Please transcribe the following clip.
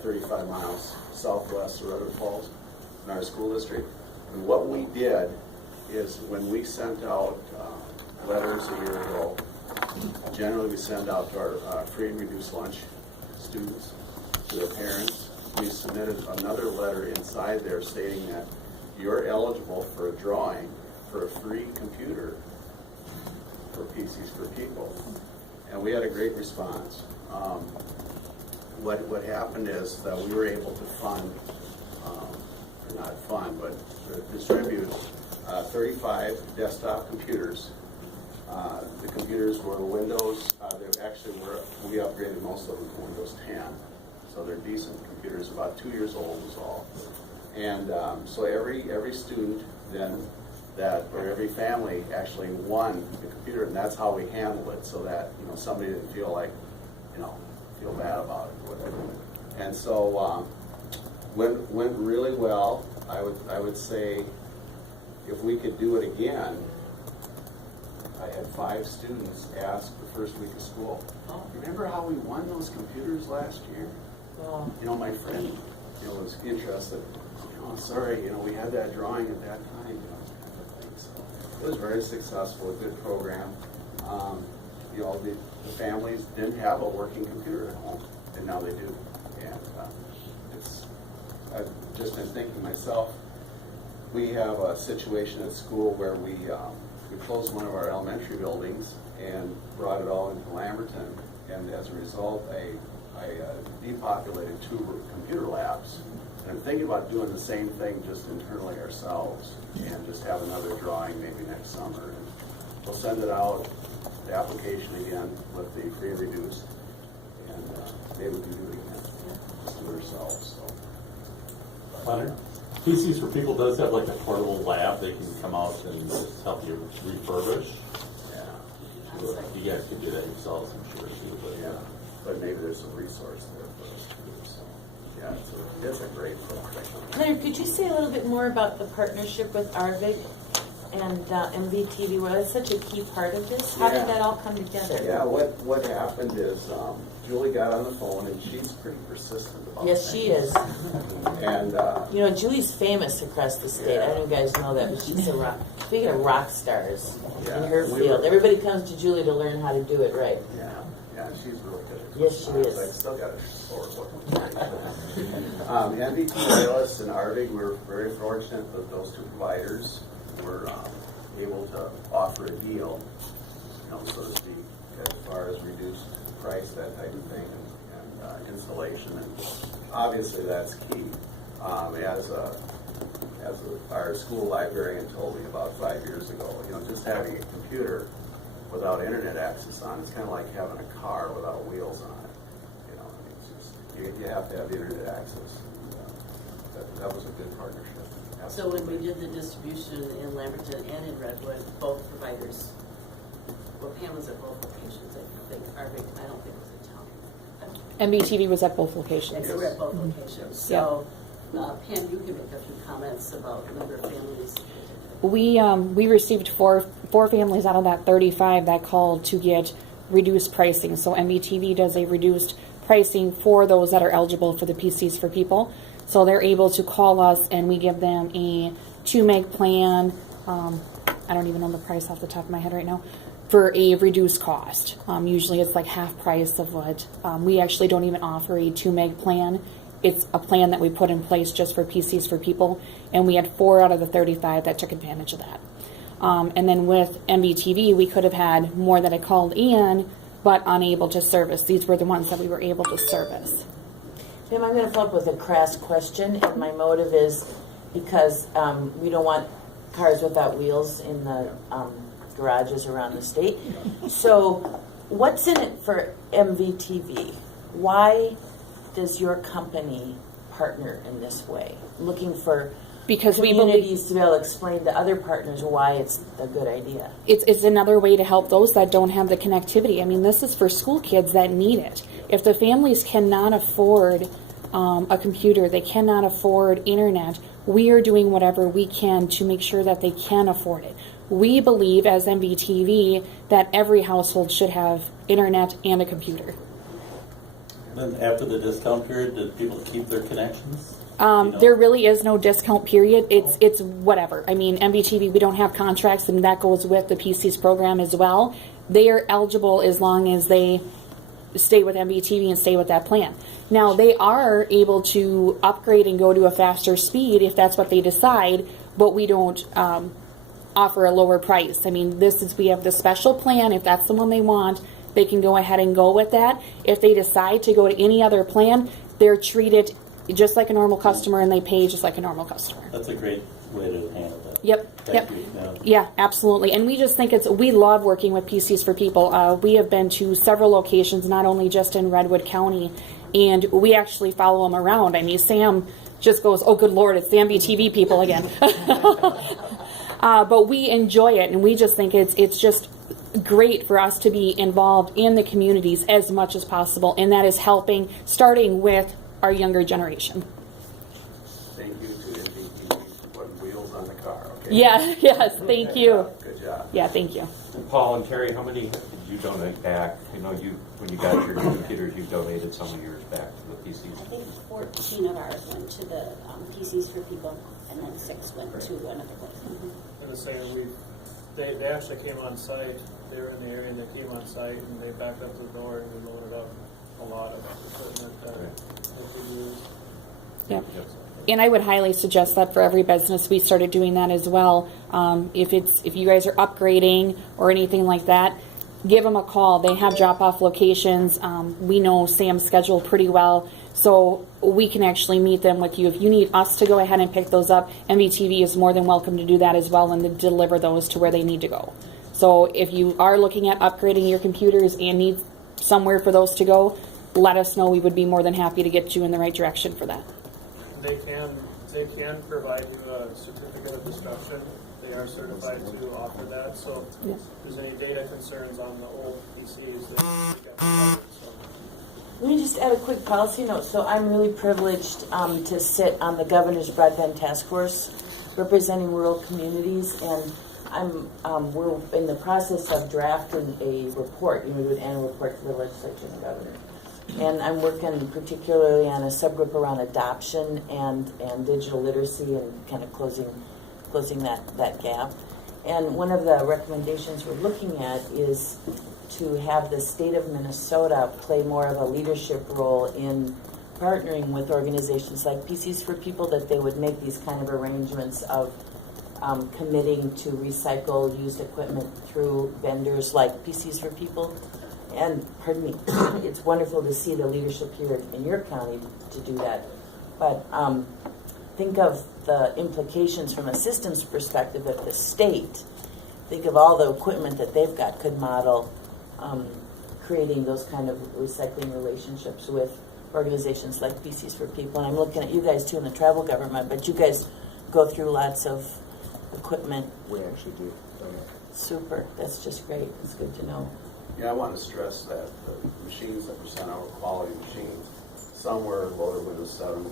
about 35 miles southwest of Redwood Falls in our school district. And what we did is when we sent out letters a year ago, generally we send out to our free and reduced lunch students, to their parents. We submitted another letter inside there stating that you're eligible for a drawing for a free computer for PCs for People. And we had a great response. What happened is that we were able to fund, or not fund, but distribute 35 desktop computers. The computers were Windows. They actually were. We upgraded most of them to Windows 10, so they're decent computers. About 2 years old is all. And so every student then or every family actually won the computer, and that's how we handled it, so that somebody didn't feel like feel bad about it or whatever. And so went really well. I would say if we could do it again. I had 5 students ask the first week of school, remember how we won those computers last year? My friend was interested. Sorry, we had that drawing at that time. So it was very successful, a good program. The families didn't have a working computer at home, and now they do. And I've just been thinking myself, we have a situation at school where we closed one of our elementary buildings and brought it all into Lamberton, and as a result, I depopulated 2 computer labs. And I'm thinking about doing the same thing just internally ourselves, and just have another drawing maybe next summer. And we'll send it out, the application again with the free and reduced, and maybe we can do it again, just do it ourselves. So. PCs for People does have like a portable lab they can come out and help you refurbish. Yeah. You guys can do that yourselves, I'm sure too. But maybe there's some resource there for us to do. So yeah, it's a great program. Leonard, could you say a little bit more about the partnership with ARVIG and MVTV? Well, that's such a key part of this. How did that all come together? Yeah, what happened is Julie got on the phone, and she's pretty persistent about it. Yes, she is. And Julie's famous across the state. I don't know if you guys know that, but she's a rock. Speaking of rock stars in her field, everybody comes to Julie to learn how to do it right. Yeah, she's really good. Yes, she is. I still got a sore look. MVT Wireless and ARVIG, we're very fortunate that those 2 providers were able to offer a deal, so to speak, as far as reduced price, that type of thing, and installation, and obviously that's key. As our school librarian told me about 5 years ago, just having a computer without internet access on, it's kind of like having a car without wheels on it. It's just, you have to have the internet access. That was a good partnership. So when we did the distribution in Lamberton and in Redwood, both providers, Pam was at both locations, I think. ARVIG, I don't think it was in town. MBTV was at both locations. Yes, we're at both locations. So, Pam, you can make a few comments about the number of families. We received four families out of that 35 that called to get reduced pricing. So MBTV does a reduced pricing for those that are eligible for the PCs for People. So they're able to call us, and we give them a 2 meg plan. I don't even know the price off the top of my head right now, for a reduced cost. Usually it's like half price of what. We actually don't even offer a 2 meg plan. It's a plan that we put in place just for PCs for People, and we had 4 out of the 35 that took advantage of that. And then with MBTV, we could have had more that I called in, but unable to service. These were the ones that we were able to service. Pam, I'm going to follow up with a crass question, and my motive is because we don't want cars without wheels in the garages around the state. So what's in it for MVTV? Why does your company partner in this way? Looking for Because communities to be able to explain to other partners why it's a good idea. It's another way to help those that don't have the connectivity. I mean, this is for school kids that need it. If the families cannot afford a computer, they cannot afford internet, we are doing whatever we can to make sure that they can afford it. We believe as MVTV that every household should have internet and a computer. Then after the discount period, did people keep their connections? You know? There really is no discount period. It's whatever. I mean, MVTV, we don't have contracts, and that goes with the PCs program as well. They are eligible as long as they stay with MVTV and stay with that plan. Now, they are able to upgrade and go to a faster speed if that's what they decide, but we don't offer a lower price. I mean, we have the special plan. If that's the one they want, they can go ahead and go with that. If they decide to go to any other plan, they're treated just like a normal customer, and they pay just like a normal customer. That's a great way to handle that. Yep. Thank Yep. you. Yeah, absolutely. And we just think we love working with PCs for People. We have been to several locations, not only just in Redwood County, and we actually follow them around. I mean, Sam just goes, "Oh, good Lord, it's the MBTV people again." But we enjoy it, and we just think it's just great for us to be involved in the communities as much as possible, and that is helping, starting with our younger generation. Thank you to MVPD for putting wheels on the car, okay? Yeah, yes, thank you. Good job. Yeah, thank you. Paul and Terry, how many did you donate back? You know, when you got your computers, you donated some of yours back to the PCs. I think 14 of ours went to the PCs for People, and then 6 went to another place. I'm just saying, they actually came on site. They were in the area and they came on site and they backed up the door and we loaded up a lot of equipment that they could use. Yep. And I would highly suggest that for every business. We started doing that as well. If you guys are upgrading or anything like that, give them a call. They have drop-off locations. We know Sam's schedule pretty well, so we can actually meet them with you. If you need us to go ahead and pick those up, MVTV is more than welcome to do that as well and to deliver those to where they need to go. So if you are looking at upgrading your computers and need somewhere for those to go, let us know. We would be more than happy to get you in the right direction for that. They can provide you a certificate of destruction. They are certified to offer that. So if there's any data concerns on the old PCs, they got covered. So. Let me just add a quick policy note. So I'm really privileged to sit on the Governor's Broadband Task Force representing rural communities, and we're in the process of drafting a report, do an annual report to the legislature and the governor. And I'm working particularly on a subgroup around adoption and digital literacy and kind of closing that gap. And one of the recommendations we're looking at is to have the state of Minnesota play more of a leadership role in partnering with organizations like PCs for People, that they would make these kind of arrangements of committing to recycle used equipment through vendors like PCs for People. And, pardon me, it's wonderful to see the leadership here in your county to do that. But think of the implications from a systems perspective if the state, think of all the equipment that they've got, could model creating those kind of recycling relationships with organizations like PCs for People. And I'm looking at you guys too in the tribal government, but you guys go through lots of equipment. We actually do. Super, that's just great, it's good to know. Yeah, I want to stress that the machines that were sent out were quality machines. Some were loaded Windows 7